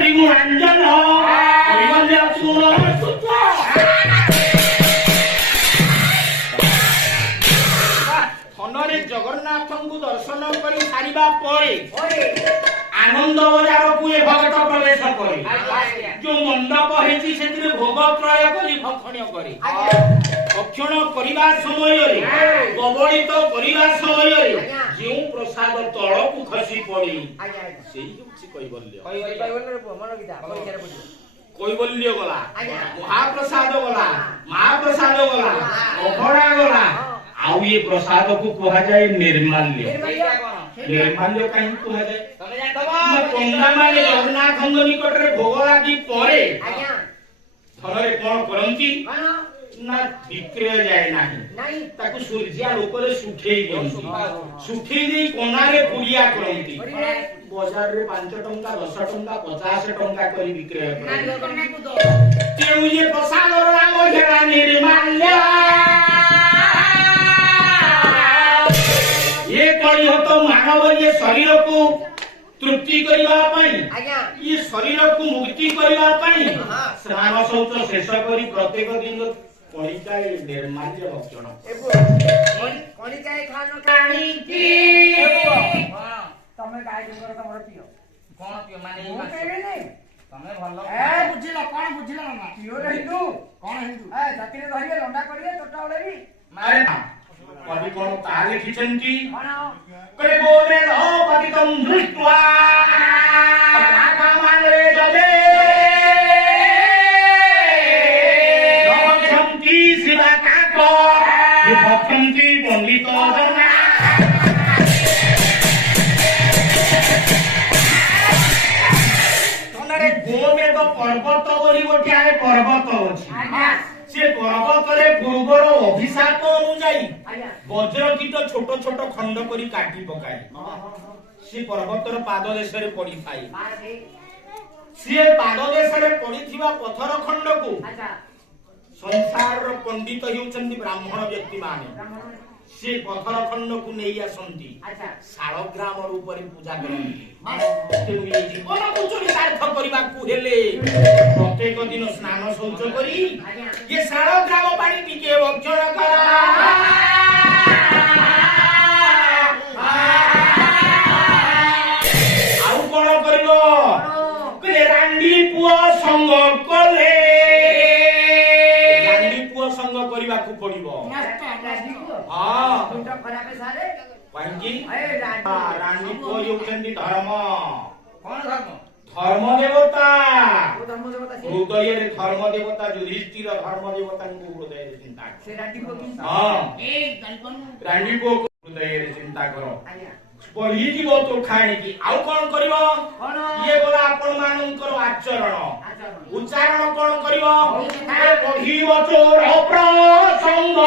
ତ୍ରିଗୁଣାଞ୍ଜନ କୈବଲ୍ୟ ସୁର ସୁତ। ଧନରେ ଜଗନ୍ନାଥଙ୍କୁ ଦର୍ଶନ କରି ସାରିବା ପରେ ଆନନ୍ଦ ବଜାରକୁ ଏ ଭଗତ ପ୍ରବେଶ କରେ। ଯୋଉ ମଣ୍ଡପ ହେଇଛି ସେଥିରେ ଭୋଗ କ୍ରୟ କରି ଭକ୍ଷଣ କରେ। ଭକ୍ଷଣ କରିବା ସମୟରେ କବଳିତ କରିବା ସମୟରେ ଯେଉଁ ପ୍ରସାଦ ତଳକୁ ଖସି ପଡେ ସେଇ ହେଉଛି କୈବଲ୍ୟ। କୈବଲ୍ୟ ଗଲା, ମହାପ୍ରସାଦ ଗଲା, ମହାପ୍ରସାଦ ଗଲା, ଅଭଡ଼ା ଗଲା, ଆଉ ଏ ପ୍ରସାଦକୁ କୁହାଯାଏ ନିର୍ମାଲ୍ୟ। ନିର୍ମାଲ୍ୟ କାହିଁକି କୁହାଯାଏ? ପଣ୍ଡାମାନେ ଜଗନ୍ନାଥଙ୍କ ନିକଟରେ ଭୋଗ ଲାଗି ପରେ ଥରେ କଣ କରନ୍ତି ନା ବିକ୍ରୟ ଯାଏ ନାହିଁ, ତାକୁ ସୂର୍ଯ୍ୟା ଲୋକରେ ଶୁଖେଇ ଦିଅନ୍ତି। ଶୁଖେଇ ଦେଇ କନାରେ ପୁଡ଼ିଆ କରନ୍ତି। ବଜାରରେ 5 ଟଙ୍କା, 10 ଟଙ୍କା, 50 ଟଙ୍କା କରି ବିକ୍ରୟ କରନ୍ତି। ତେଣୁ ଏ ପ୍ରସାଦର ନାମ ହେଲା ନିର୍ମାଲ୍ୟ। ये कलिहत मानव ये शरीर को तृप्ति करबा पई ये शरीर को मुक्ति करबा पई स्नान शौच शेष करी प्रत्येक दिन कणिकाय निर्माल्य भक्षण कणिकाय खान काणी की तमे गाय जोगर तमर पियो कोन पियो माने ई तमे भलो ए बुझिलो कोन बुझिलो ना पियो रे हिंदू कोन हिंदू ए जातिरे धरिए लंडा करिए तोटा ओलेबी मारे कवि कोन ता लिखिछंती कले गोरे रहो पतितम दृष्ट्वा कामारे जबे नवक्षंती शिवा काको विभक्षंती पंडित जना तोनरे गोमेद पर्वत बोली गोटे आए पर्वत अछि से पर्वत रे पूर्वर अभिशाप अनुଯାयी वज्रकीट छोट छोट खंड करी काटी पकाए से पर्वतर पाद देशरे पड़ी थाई से पाद देशरे पड़ी थिबा पत्थर खंड को संसार रो पंडित हेउचंदी ब्राह्मण व्यक्ति माने से पत्थर खंड को नै आसंती शालग्राम रूप रे पूजा करंती तेनु ये जीवन को चरितार्थ करबा को हेले प्रत्येक दिन स्नान शौच करी ये शालग्राम पानी टिके भक्षण करा आउ कोन करबो कले रांडी पुआ संग कले रांडी पुआ संग करबा को पड़िबो हां तुटा खराब सारे काहेकि रानी को योचंदी धर्म कोन धर्म धर्म देवता हृदय रे धर्म देवता युधिष्ठिर धर्म देवता को हृदय रे चिंता से रानी को हां ए गल्पन रानी को हृदय रे चिंता करो पढ़ी जीव तो खाए की आउ कोन करिवो ये बोला आपण मानकर आचरण उच्चारण कोन करिवो पढ़ीव चोर प्रसंग